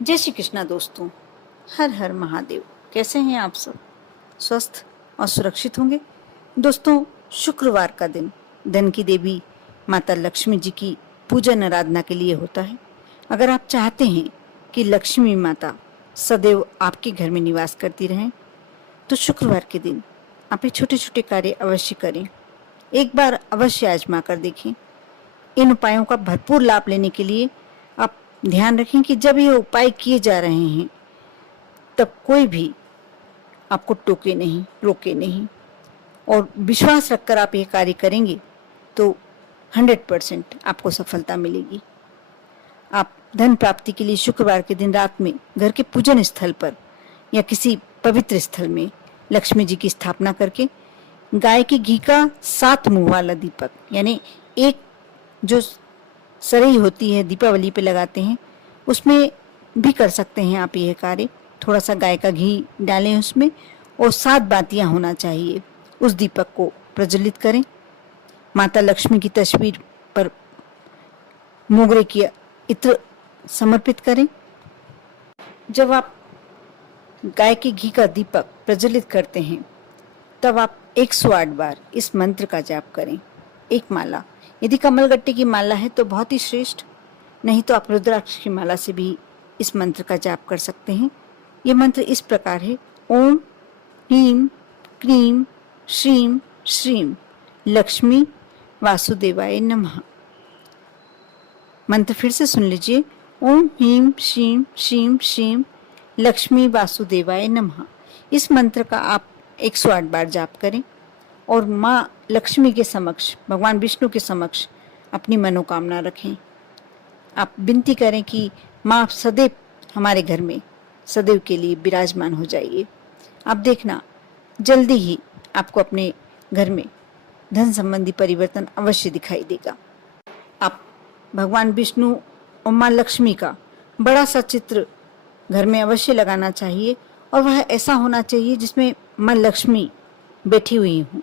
जय श्री कृष्णा दोस्तों। हर हर महादेव। कैसे हैं आप सब? स्वस्थ और सुरक्षित होंगे। दोस्तों, शुक्रवार का दिन धन की देवी माता लक्ष्मी जी की पूजन आराधना के लिए होता है। अगर आप चाहते हैं कि लक्ष्मी माता सदैव आपके घर में निवास करती रहें, तो शुक्रवार के दिन आप ये छोटे छोटे कार्य अवश्य करें। एक बार अवश्य आजमा कर देखें। इन उपायों का भरपूर लाभ लेने के लिए आप ध्यान रखें कि जब ये उपाय किए जा रहे हैं तब कोई भी आपको टोके नहीं, रोके नहीं, और विश्वास रखकर आप ये कार्य करेंगे तो 100% आपको सफलता मिलेगी। आप धन प्राप्ति के लिए शुक्रवार के दिन रात में घर के पूजन स्थल पर या किसी पवित्र स्थल में लक्ष्मी जी की स्थापना करके गाय के घी का 7 मुंह वाला दीपक, यानी एक जो सरई होती है दीपावली पे लगाते हैं, उसमें भी कर सकते हैं आप यह कार्य। थोड़ा सा गाय का घी डालें उसमें और 7 बातियां होना चाहिए। उस दीपक को प्रज्वलित करें। माता लक्ष्मी की तस्वीर पर मोगरे की इत्र समर्पित करें। जब आप गाय के घी का दीपक प्रज्वलित करते हैं तब आप 108 बार इस मंत्र का जाप करें। एक माला, यदि कमलगट्टे की माला है तो बहुत ही श्रेष्ठ, नहीं तो आप रुद्राक्ष की माला से भी इस मंत्र का जाप कर सकते हैं। यह मंत्र इस प्रकार है: ओम ह्रीं क्लीं श्रीं श्रीं लक्ष्मी वासुदेवाय नमः। मंत्र फिर से सुन लीजिए: ओम ह्रीं श्रीं श्रीं श्रीं लक्ष्मी वासुदेवाय नमः। इस मंत्र का आप 108 बार जाप करें और माँ लक्ष्मी के समक्ष, भगवान विष्णु के समक्ष अपनी मनोकामना रखें। आप विनती करें कि माँ आप सदैव हमारे घर में सदैव के लिए विराजमान हो जाइए। आप देखना जल्दी ही आपको अपने घर में धन संबंधी परिवर्तन अवश्य दिखाई देगा। आप भगवान विष्णु और माँ लक्ष्मी का बड़ा सा चित्र घर में अवश्य लगाना चाहिए, और वह ऐसा होना चाहिए जिसमें माँ लक्ष्मी बैठी हुई हूँ।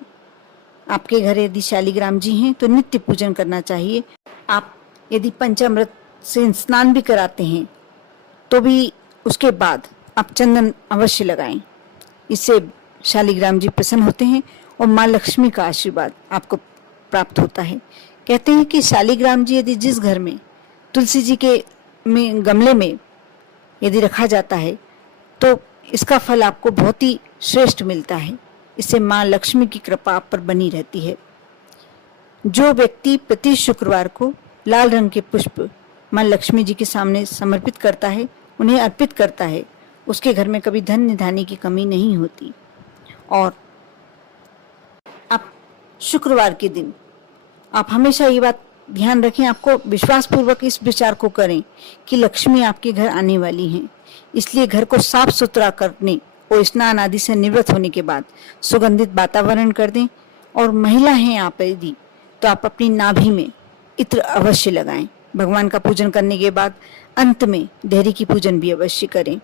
आपके घर यदि शालिग्राम जी हैं तो नित्य पूजन करना चाहिए। आप यदि पंचामृत से स्नान भी कराते हैं तो भी उसके बाद आप चंदन अवश्य लगाएं। इससे शालिग्राम जी प्रसन्न होते हैं और माँ लक्ष्मी का आशीर्वाद आपको प्राप्त होता है। कहते हैं कि शालिग्राम जी यदि जिस घर में तुलसी जी के गमले में यदि रखा जाता है तो इसका फल आपको बहुत ही श्रेष्ठ मिलता है। इससे माँ लक्ष्मी की कृपा आप पर बनी रहती है। जो व्यक्ति प्रति शुक्रवार को लाल रंग के पुष्प माँ लक्ष्मी जी के सामने समर्पित करता है, उन्हें अर्पित करता है, उसके घर में कभी धन निधानी की कमी नहीं होती। और आप शुक्रवार के दिन आप हमेशा ये बात ध्यान रखें, आपको विश्वास पूर्वक इस विचार को करें कि लक्ष्मी आपके घर आने वाली हैं। इसलिए घर को साफ सुथरा करने और स्नान आदि से निवृत्त होने के बाद सुगंधित वातावरण कर दें। और महिला हैं आप यदि, तो आप अपनी नाभि में इत्र अवश्य लगाएं। भगवान का पूजन करने के बाद अंत में देहरी की पूजन भी अवश्य करें।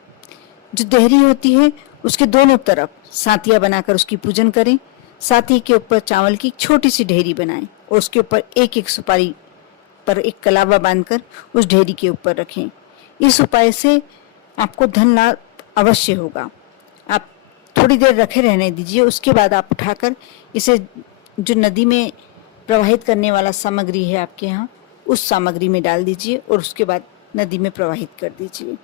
जो देहरी होती है उसके दोनों तरफ सातिया बनाकर उसकी पूजन करें। साथी के ऊपर चावल की छोटी सी ढेरी बनाएं और उसके ऊपर एक एक सुपारी पर एक कलावा बांधकर उस ढेरी के ऊपर रखें। इस उपाय से आपको धन लाभ अवश्य होगा। आप थोड़ी देर रखे रहने दीजिए, उसके बाद आप उठाकर इसे जो नदी में प्रवाहित करने वाला सामग्री है आपके यहाँ, उस सामग्री में डाल दीजिए और उसके बाद नदी में प्रवाहित कर दीजिए।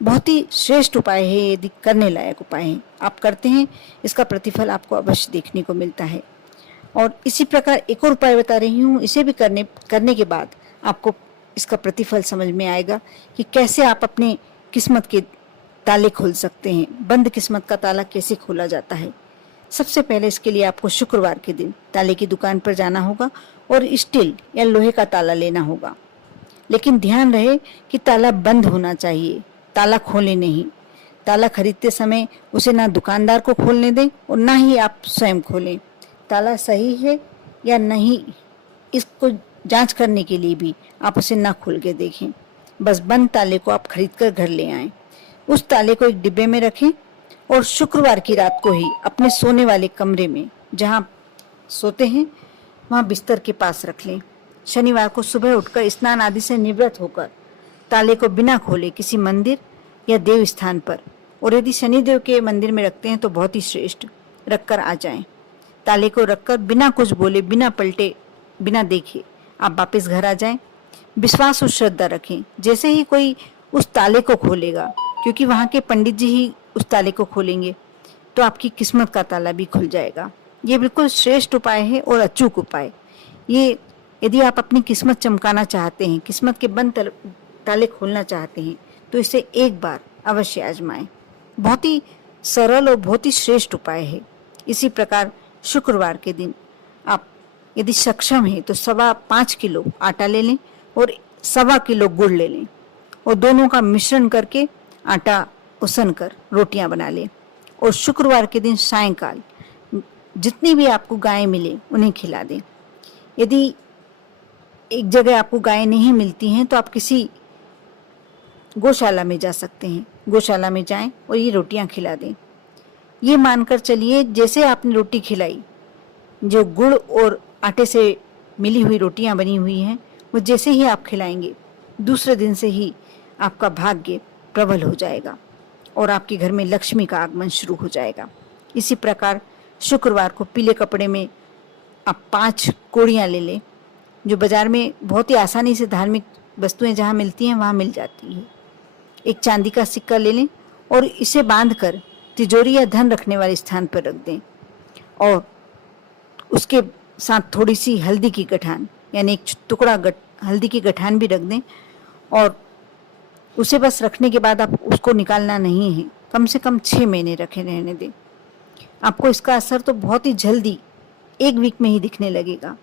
बहुत ही श्रेष्ठ उपाय है, यदि करने लायक उपाय है। आप करते हैं, इसका प्रतिफल आपको अवश्य देखने को मिलता है। और इसी प्रकार एक और उपाय बता रही हूँ, इसे भी करने के बाद आपको इसका प्रतिफल समझ में आएगा कि कैसे आप अपने किस्मत के ताले खोल सकते हैं। बंद किस्मत का ताला कैसे खोला जाता है। सबसे पहले इसके लिए आपको शुक्रवार के दिन ताले की दुकान पर जाना होगा और स्टील या लोहे का ताला लेना होगा। लेकिन ध्यान रहे कि ताला बंद होना चाहिए, ताला खोले नहीं। ताला खरीदते समय उसे ना दुकानदार को खोलने दें और ना ही आप स्वयं खोलें। ताला सही है या नहीं, इसको जांच करने के लिए भी आप उसे ना खोल के देखें। बस बंद ताले को आप खरीद कर घर ले आएं। उस ताले को एक डिब्बे में रखें और शुक्रवार की रात को ही अपने सोने वाले कमरे में, जहां सोते हैं वहां बिस्तर के पास रख लें। शनिवार को सुबह उठकर स्नान आदि से निवृत्त होकर ताले को बिना खोले किसी मंदिर या देव स्थान पर, और यदि शनिदेव के मंदिर में रखते हैं तो बहुत ही श्रेष्ठ, रखकर आ जाएं। ताले को रखकर बिना कुछ बोले, बिना पलटे, बिना देखे आप वापस घर आ जाएं। विश्वास और श्रद्धा रखें। जैसे ही कोई उस ताले को खोलेगा, क्योंकि वहाँ के पंडित जी ही उस ताले को खोलेंगे, तो आपकी किस्मत का ताला भी खुल जाएगा। ये बिल्कुल श्रेष्ठ उपाय है और अचूक उपाय। ये यदि आप अपनी किस्मत चमकाना चाहते हैं, किस्मत के बंद ताले खोलना चाहते हैं, तो इसे एक बार अवश्य आजमाएं। बहुत ही सरल और बहुत ही श्रेष्ठ उपाय है। इसी प्रकार शुक्रवार के दिन आप यदि सक्षम हैं तो 5.25 किलो आटा ले लें और 1.25 किलो गुड़ ले लें, और दोनों का मिश्रण करके आटा उसन कर रोटियां बना लें, और शुक्रवार के दिन सायंकाल जितनी भी आपको गायें मिले उन्हें खिला दें। यदि एक जगह आपको गायें नहीं मिलती हैं तो आप किसी गौशाला में जा सकते हैं। गौशाला में जाएं और ये रोटियां खिला दें। ये मानकर चलिए जैसे आपने रोटी खिलाई, जो गुड़ और आटे से मिली हुई रोटियां बनी हुई हैं, वो जैसे ही आप खिलाएंगे, दूसरे दिन से ही आपका भाग्य प्रबल हो जाएगा और आपके घर में लक्ष्मी का आगमन शुरू हो जाएगा। इसी प्रकार शुक्रवार को पीले कपड़े में आप 5 कोड़ियाँ ले लें, जो बाजार में बहुत ही आसानी से धार्मिक वस्तुएं जहाँ मिलती हैं वहाँ मिल जाती है। एक चांदी का सिक्का ले लें और इसे बांधकर तिजोरी या धन रखने वाले स्थान पर रख दें, और उसके साथ थोड़ी सी हल्दी की गठान, यानी एक टुकड़ा हल्दी की गठान भी रख दें, और उसे बस रखने के बाद आप उसको निकालना नहीं है। कम से कम 6 महीने रखे रहने दें। आपको इसका असर तो बहुत ही जल्दी 1 वीक में ही दिखने लगेगा।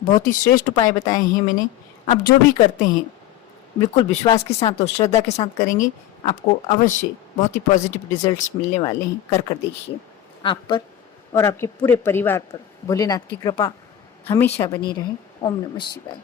बहुत ही श्रेष्ठ उपाय बताए हैं मैंने। आप जो भी करते हैं बिल्कुल विश्वास के साथ और श्रद्धा के साथ करेंगे, आपको अवश्य बहुत ही पॉजिटिव रिजल्ट्स मिलने वाले हैं। कर देखिए। आप पर और आपके पूरे परिवार पर भोलेनाथ की कृपा हमेशा बनी रहे। ओम नमः शिवाय।